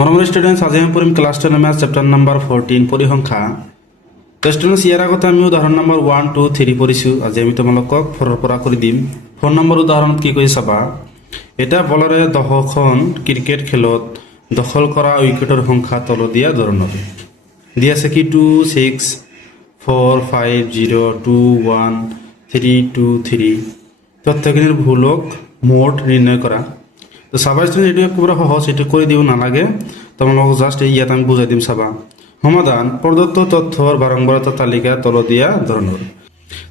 মৰমৰ ষ্টুডেণ্টছ আজি আমি পঢ়িম ক্লাছ 10 মেথছ চেপ্টাৰ নম্বৰ 14 পৰিসংখ্যা। তো ষ্টুডেণ্টছ ইয়াৰ আগতে আমি উদাহৰণ নম্বৰ 1 2 3 পঢ়িছোঁ। আজি আমি তোমালোকক 4 ৰ পৰা কৰি দিম। 4 নম্বৰ উদাহৰণত কি কৰি চাবা, এটা বলাৰে 10খন ক্ৰিকেট খেলত দখল কৰা উইকেটৰ সংখ্যা তল দিয়া ধৰণৰ দিয়া আছে কি 2 6 4 5 0 2 1 3 2 3 তথ্যখিনিৰ ভুলক মোট নিৰ্ণয় কৰা। তো চাবা ষ্টুডেণ্ট এইটো একেবাৰে সহজ, এইটো কৰি দিব নালাগে, তোমালোকক জাষ্ট ইয়াত আমি বুজাই দিম। চাবা সমাধান প্ৰদত্ত তথ্যৰ বাৰম্বাৰতা তালিকা তল দিয়া ধৰণৰ।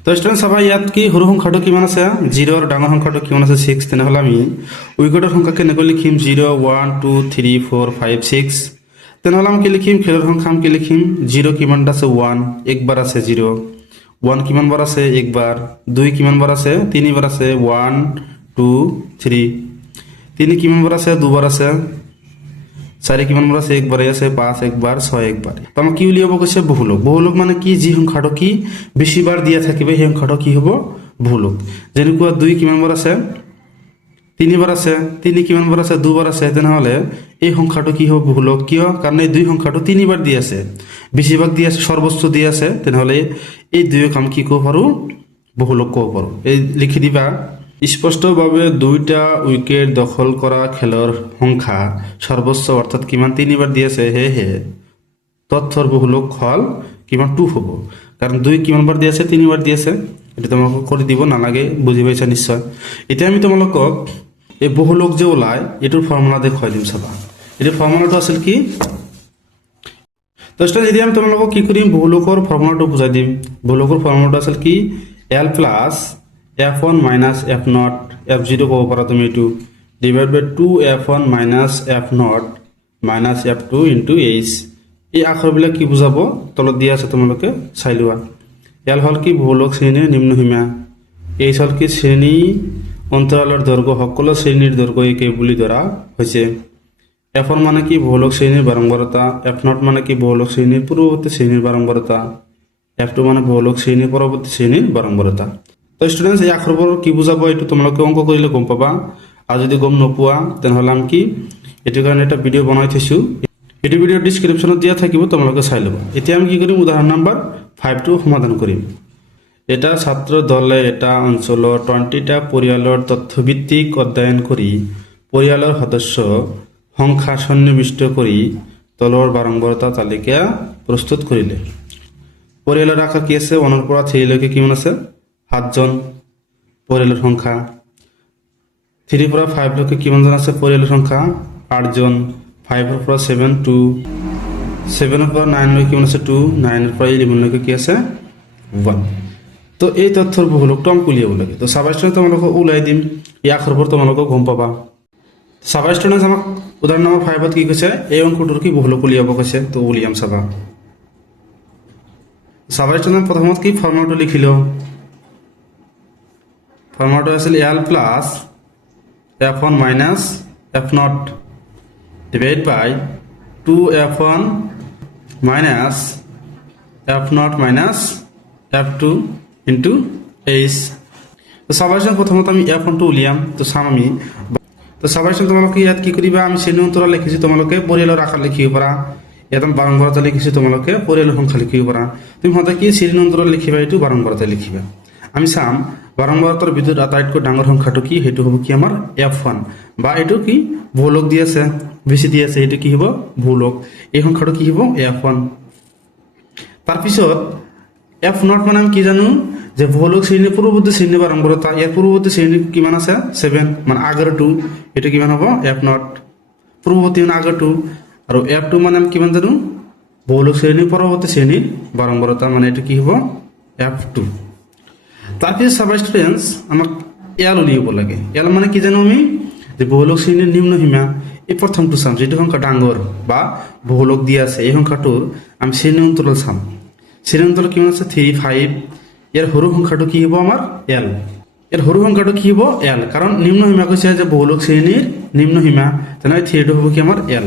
তো ষ্টুডেণ্ট চাবা ইয়াত কি সৰু সংখ্যাটো কিমান আছে 0 আৰু ডাঙৰ সংখ্যাটো কিমান আছে 6। তেনেহ'লে আমি উইকেটৰ সংখ্যা কেনেকৈ লিখিম 0 1 2 3 4 5 6। তেনেহ'লে আমি কি লিখিম খেলৰ সংখ্যা আমি কি লিখিম 0 কিমানটা আছে 1 একবাৰ আছে 0 1 কিমান বাৰ আছে একবাৰ 2 কিমান বাৰ আছে 3 বাৰ আছে 1 2 3 3 কিমান বাৰ আছে 2 বাৰ আছে 4 কিমান বাৰ আছে একবাৰে আছে 5 একবাৰ 6 একবাৰ। তো আমাক কি উলিয়াব কৈছে বহুলক। বহুলক মানে কি যি সংখ্যাটো কি বেছিবাৰ দিয়া থাকিবে সেই সংখ্যাটো কি হ'ব বহুলক। যেনেকুৱা 2 কিমান বাৰ আছে 3 বাৰ আছে 3 কিমান বাৰ আছে 2 বাৰ আছে, তেনেহ'লে এই সংখ্যাটো কি হ'ব বহুলক। কিয়? কাৰণ এই দুই সংখ্যাটো 3 বাৰ দি আছে, বেছিভাগ দি আছে, সৰ্বোচ্চ দি আছে, তেনেহ'লে এই দুয়োক আমি কি ক'ব পাৰোঁ বহুলক ক'ব পাৰোঁ। এই লিখি দিবা স্পষ্টভাৱে দুইটা উইকেট দখল কৰা খেলৰ সংখ্যা সৰ্বোচ্চ অৰ্থাৎ কিমান 3 বাৰ দি আছে, সেয়েহে তথ্যৰ বহুলক হ'ল কিমান 2 হ'ব। কাৰণ 2 কিমান বাৰ দি আছে 3 বাৰ দি আছে, এটা তোমালোকক কৰি দিব নালাগে, বুজি পাইছা নিশ্চয়। এতিয়া আমি তোমালোকক এই বহুলক যে ওলায় এইটোৰ ফৰ্মুলা দেখুৱাই দিম। চাবা এইটোৰ ফৰ্মুলাটো আছিল কি, তো এতিয়া আমি তোমালোকক কি কৰিম বহুলকৰ ফৰ্মুলাটো বুজাই দিম। বহুলকৰ ফৰ্মুলাটো আছিল কি L plus F1 minus F0 F0 ক'ব পাৰা তুমি, এইটো divide by 2F1 minus F0 minus F2 into H। এই আখৰবিলাক কি বুজাব তলত দিয়া আছে, তোমালোকে চাই লোৱা। L হ'ল কি বহুলক শ্ৰেণীৰ নিম্নসীমা, H হ'ল কি শ্ৰেণী অন্তৰালৰ দৈৰ্ঘ্য, সকলো শ্ৰেণীৰ দৈৰ্ঘ্য একে বুলি ধৰা হৈছে। F1 মানে কি বহুলক শ্ৰেণীৰ বাৰম্বাৰতা, F0 মানে কি বহুলক শ্ৰেণীৰ পূৰ্বৱৰ্তী শ্ৰেণীৰ বাৰম্বাৰতা, F2 মানে বহুলক শ্ৰেণীৰ পৰৱৰ্তী শ্ৰেণীৰ বাৰম্বাৰতা। তো ষ্টুডেণ্টছ এই আখৰবোৰ কি বুজাব এইটো তোমালোকে অংক কৰিলে গম পাবা, আৰু যদি গম নোপোৱা তেনেহ'লে আমি কি এইটোৰ কাৰণে এটা ভিডিঅ' বনাই থৈছোঁ, এইটো ভিডিঅ'ৰ ডিছক্ৰিপশ্যনত দিয়া থাকিব, তোমালোকে চাই ল'ব। এতিয়া আমি কি কৰিম উদাহৰণ নম্বৰ 5টো সমাধান কৰিম। এটা ছাত্ৰ দলে এটা অঞ্চলৰ 20টা পৰিয়ালৰ তথ্যভিত্তিক অধ্যয়ন কৰি পৰিয়ালৰ সদস্য সংখ্যা সন্নিৱিষ্ট কৰি তলৰ বাৰম্বাৰতা তালিকা প্ৰস্তুত কৰিলে। পৰিয়ালৰ আকাৰ কি আছে 1 পৰা 3 লৈকে কিমান আছে 7জন পৰিয়ালৰ সংখ্যা, 3 পৰা 5 লৈকে কিমানজন আছে পৰিয়ালৰ সংখ্যা 8জন, 5 পৰা 7 2, 7 পৰা 9 লৈকে কিমান আছে 2, 9 পৰা 11 লৈকে কি আছে 1। তো এই তথ্যৰ বহুলকটো আমি উলিয়াব লাগে। তো চাবা ষ্টুডেণ্ট তোমালোকক ওলাই দিম, এই আখৰবোৰ তোমালোকক গম পাবা। চাবা ষ্টুডেণ্ট আমাক উদাহৰণ নম্বৰ 5ত কি কৈছে এই অংকটোৰ কি বহুলক উলিয়াব কৈছে, তো উলিয়াম। চাবা ষ্টুডেণ্ট প্ৰথমত কি ফৰ্মুলাটো লিখি লওঁ। ফৰ্মুলাটো আছিল L plus F1 minus F0 divide by 2F1 minus F0 minus F2 into H। তো চাবাচোন প্ৰথমত আমি F1টো উলিয়াম। তো চাম আমি, তো চাবাচোন তোমালোকে ইয়াত কি কৰিবা, আমি শ্ৰেণী অন্তৰাল লিখিছোঁ, তোমালোকে পৰিয়ালৰ আকাৰ লিখিব পাৰা। ইয়াত আমি বাৰম্বাৰতা লিখিছোঁ, তোমালোকে পৰিয়ালৰ সংখ্যা লিখিব পাৰা। তুমি সদায় কি শ্ৰেণী অন্তৰাল লিখিবা, এইটো বাৰম্বাৰতা লিখিবা। আমি চাম বাৰম্বাৰতাৰ ভিতৰত আটাইতকৈ ডাঙৰ সংখ্যাটো কি, সেইটো হ'ব কি আমাৰ F1, বা এইটো কি বহুলক দি আছে, বেছি দি আছে, এইটো কি হ'ব বহুলক, এই সংখ্যাটো কি হ'ব F1। তাৰপিছত F0 মানে আমি কি জানো যে বহুলক শ্ৰেণীৰ পূৰ্বৱৰ্তী শ্ৰেণীৰ বাৰম্বাৰতা, ইয়াৰ পূৰ্বৱৰ্তী শ্ৰেণী কিমান আছে 7, মানে আগৰটো, এইটো কিমান হ'ব F0 পূৰ্বৱৰ্তী মানে আগৰটো। আৰু F2 মানে আমি কিমান জানো বহুলক শ্ৰেণীৰ পৰৱৰ্তী শ্ৰেণীৰ বাৰম্বাৰতা, মানে এইটো কি হ'ব F2। তাৰপিছত চাবা ষ্টুডেণ্টছ আমাক L উলিয়াব লাগে। L মানে কি জানো আমি যে বহুলক শ্ৰেণীৰ নিম্নসীমা, এই প্ৰথমটো চাম যিটো সংখ্যা ডাঙৰ বা বহুলক দিয়া আছে, এই সংখ্যাটোৰ আমি শ্ৰেণী অন্তৰাল চাম। শ্ৰেণী অন্তৰাল কিমান আছে 3 5, ইয়াৰ সৰু সংখ্যাটো কি হ'ব আমাৰ L, ইয়াৰ সৰু সংখ্যাটো কি হ'ব L, কাৰণ নিম্নসীমা কৈছে যে বহুলক শ্ৰেণীৰ নিম্নসীমা, তেনেহ'লে 3টো হ'ব কি আমাৰ L,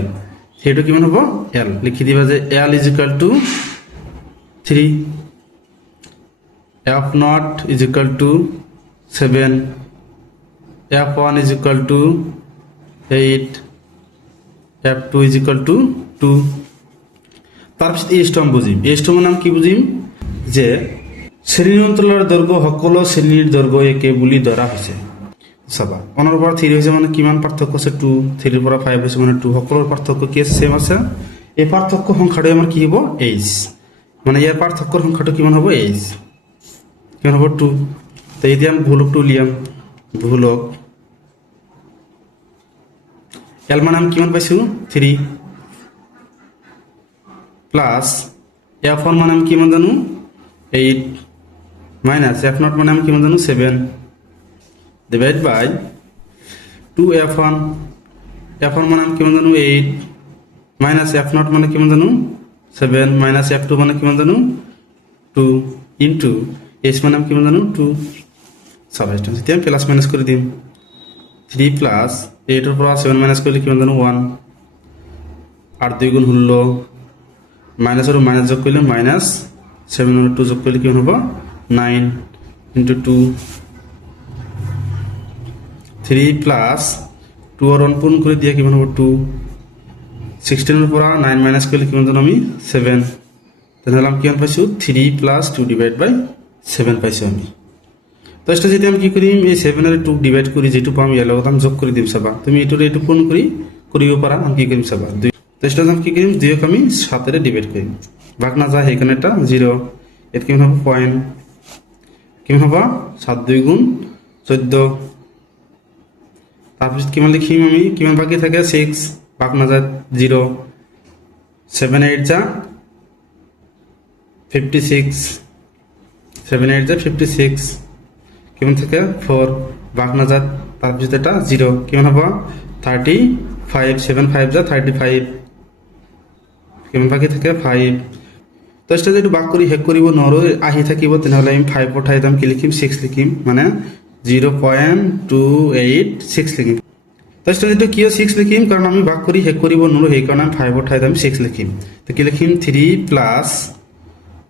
3টো কিমান হ'ব L। লিখি দিবা যে L is equal to 3, F0 is equal to 7, F1 is equal to 8, f2 is equal to 2 তাৰপিছত এই ষ্টম বুজিম এই ষ্টমৰ নাম কি বুজিম যে শ্ৰেণী অন্তৰালৰ দৈৰ্ঘ্য সকলো শ্ৰেণীৰ দৈৰ্ঘ্য একে বুলি ধৰা হৈছে চাবা 1 পৰা 3 হৈছে মানে কিমান পাৰ্থক্য আছে 2 3 পৰা 5 হৈছে মানে 2 সকলোৰ পাৰ্থক্য কি আছে সেম আছে এই পাৰ্থক্য সংখ্যাটো আমাৰ কি হ'ব h মানে ইয়াৰ পাৰ্থক্যৰ সংখ্যাটো কিমান হ'ব h কিমান হ'ব 2 তো এতিয়া আমি বহুলকটো উলিয়াম বহুলক l মান আমি কিমান পাইছো 3 প্লাস f1 মান আমি কিমান জানো 8 মাইনাস f0 মানে আমি কিমান জানো 7 ডিভাইড বাই 2f1 f1 মানে আমি কিমান জানো 8 মাইনাস f0 মানে কিমান জানো 7 মাইনাস f2 মানে কিমান জানো 2 ইনটু h মানে আমি কিমান জানো 2 সাবস্টিটিউট এতিয়া প্লাস মাইনাস কৰি দিম 3 প্লাস 8 এৰ পৰা 7 মাইনাস কৰিলে কিমান জানো 1 8 2 গুণ 16 মাইনাস আর মাইনাস যোগ করলে মাইনাস 7 আর 2 যোগ করলে কি হবে 9 ইনটু 2 3 প্লাস 2 আর 1 পূরণ করে দিয়ে কি হবে 2 16 এর পৰা 9 মাইনাস করলে কি জানো আমি 7 তাহলে আমি কি পাইছো 3 প্লাস 2 ডিভাইড বাই 7 পাইছো আমি তো এটা যদি আমি কি করিম এই 7 আর 2 ডিভাইড করি যেটু পাম ইয়ার লগত আমি যোগ করে দিম সবা তুমি এটু পূরণ করিব পারা আমি কি করিম সবা তো এটা আমি কি করিম 2 কে আমি 7 এর ডিভাইড করি ভাগ না যায় এখানে এটা 0 এর কি হবে পয়েন্ট কি হবে 7 2 গুণ 14 তারপর কি মানে লিখিম আমি কি মান বাকি থাকে 6 ভাগ না যায় 0 7 8 যা 56 7 8 যা 56 কি মান থাকে 4 ভাগ না যায় তারপর এটা 0 কি মান হবে 35 7 5 যা 35 কিমান বাকি থাকে 5 তো এটা যদি ভাগ করি হেক করিব নর আহি থাকিব তেনহলে আমি 5 উঠাই দাম কি লিখিম 6 লিখিম মানে 0.286 লিখিম তো এটা যদি কিও 6 লিখিম কারণ আমি ভাগ করি হেক করিব নর সেই কারণে আমি 5 উঠাই দাম 6 লিখিম তো কি লিখিম 3 প্লাস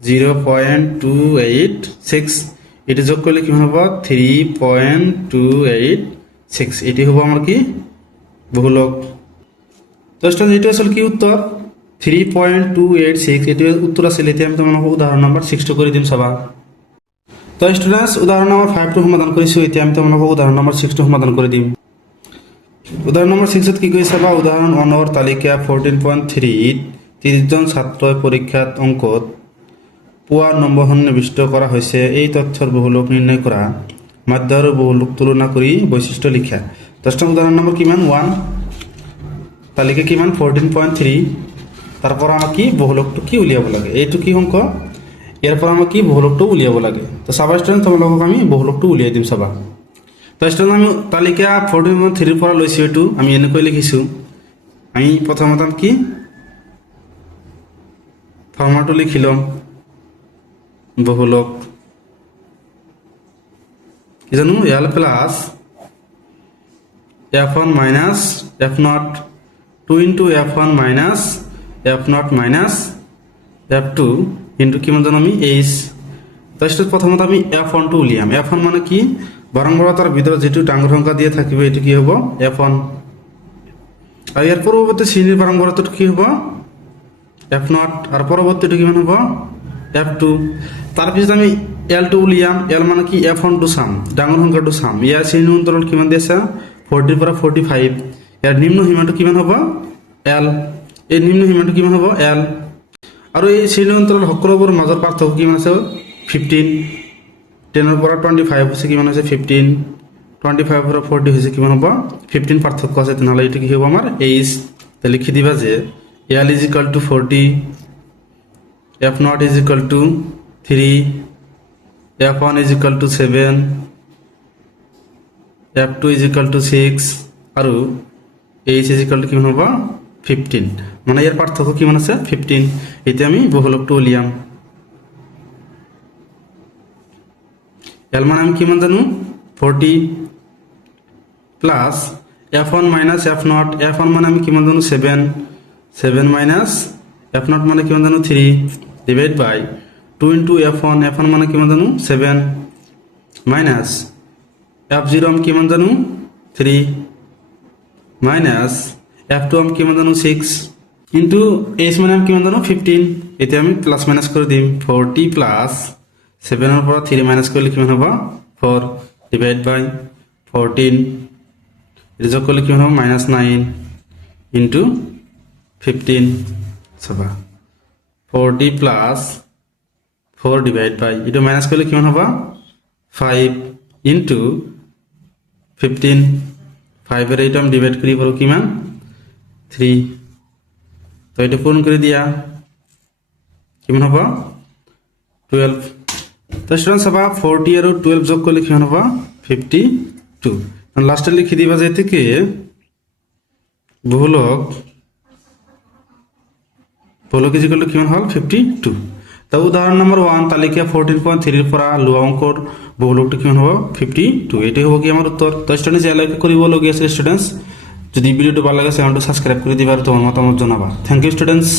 0.286 এটা যোগ করলে কি হবে 3.286 এটি হবে আমার কি বহুলক তো এটা যেটা আসলে কি উত্তর 3.286 এটি উত্তর আছে লিতে আমি তোমাকে উদাহরণ নাম্বার 6 করে দিম সবা তো স্টুডেন্টস উদাহরণ নাম্বার 5 সমাধান করিছো এটি আমি তোমাকে উদাহরণ নাম্বার 6 সমাধান করে দিম উদাহরণ নাম্বার 6 এত কি কইছে বা উদাহরণ 1 এর তালিকা 14.3 30 জন ছাত্র পরীক্ষাত অঙ্কত পুয়া নম্বর নির্দিষ্ট করা হয়েছে এই তথ্যের বহুলক নির্ণয় করা মাধ্যর বহুলক তুলনা করি বৈশিষ্ট্য লিখা 10 উদাহরণ নম্বর কিমান 1 তালিকা কিমান 14.3 তারপর আমরা কি বহুলকটো কি উলিয়াব লাগে এইটো কি অঙ্ক এরপর আমরা কি বহুলকটো উলিয়াব লাগে তো সাবা স্টুডেন্ট তোমালোকক আমি বহুলকটো উলিয়াই দিম সাবা তো স্টুডেন্ট আমি তালিকা 14.3 এর পৰা লৈছো এটো আমি এনেকৈ লিখিছো আমি প্রথমত কি ফর্মুলাটো লিখিলাম বহুলক কি জানো l plus f1 minus f0 2 into f1 minus f0 minus f2 into কি মানে আমি h তো এটা প্রথমত আমি f1 টো উলিয়াম f1 মানে কি বরংবরতার ভিতরে যেটু ডাঙর সংখ্যা দিয়ে থাকিবে এটি কি হবে f1 আর এর পরবর্তী শ্রেণীর বরংবরতাটা কি হবে f0 আর পরবর্তীটা কি মানে হবে f2 তারপর আমি l2 উলিয়াম l মানে কি f1 টু সাম ডাঙর সংখ্যা টু সাম ইয়ার শ্রেণী অন্তরাল কি মানে দিয়েছে 40 পৰা 45 এর নিম্ন সীমাটো কিমান হবে l এই নিম্ন সীমাটো কিমান হবে l আৰু এই শ্ৰেণী অন্তৰাল সকলোবোৰ মাজৰ পাৰ্থক্য কিমান আছে 15 10 এৰ পৰা 25 হৈছে কিমান আছে 15 25 পৰা 40 হৈছে কিমান হ'ব 15 পাৰ্থক্য আছে তেনেহলে এটো কি হ'ব আমাৰ h তে লিখি দিবা যে l = 40 f0 = 3 f1 = 7 f2 = 6 আৰু h = কিমান হ'ব 15 মানে এর পার্থক্য কিমান আছে 15 এতে আমি বহুলকটো উলিয়াম l মানে আমি কিমান জানো 40 plus f1 minus f0 f1 মানে আমি কিমান জানো 7 minus f0 মানে কিমান জানো 3 ডিভাইড বাই 2 into f1 f1 মানে কিমান জানো 7 minus f0 আমি কিমান জানো 3 minus F2 আমি কিমান জানো 6 ইনটু h মানে আমি কিমান জানো 15 এতিয়া আমি প্লাস মাইনাস করে দিম 40 প্লাস 7 এর পর 3 মাইনাস করলে কিমান হবে 4 ডিভাইড বাই 14 এটা যোগ করলে কিমান হবে -9 ইনটু 15 সবা 40 প্লাস 4 ডিভাইড বাই এটা মাইনাস করলে কিমান হবে 5 ইনটু 15 5 এর এটা আমি ডিভাইড করি পারো কিমান 3 তো এটা পূরণ করে দিয়া কিমান হবে 12 তো স্টুডেন্টস সবা 40 আর 12 যোগ করলে কিমান হবে 52 লাস্টে লিখে দিবা যে থেকে বহুলক ইজ ইকুয়াল টু কিমান হল 52 তো উদাহরণ নম্বর 1 তালিকা 14.3 এর পৰা লোৱা অংকৰ বহুলকটো কিমান হ'ব 52 এটাই হ'ব কি আমাৰ উত্তৰ তো স্টুডেন্টস ইয়ালৈকে কৰিব লগীয়া আছে স্টুডেন্টস যদি ভিডিওটো ভাল লাগে চ্যানেলটো সাবস্ক্ৰাইব কৰি দিবা আৰু তোমাৰ মতামত জনাবা থ্যাংক ইউ স্টুডেন্টস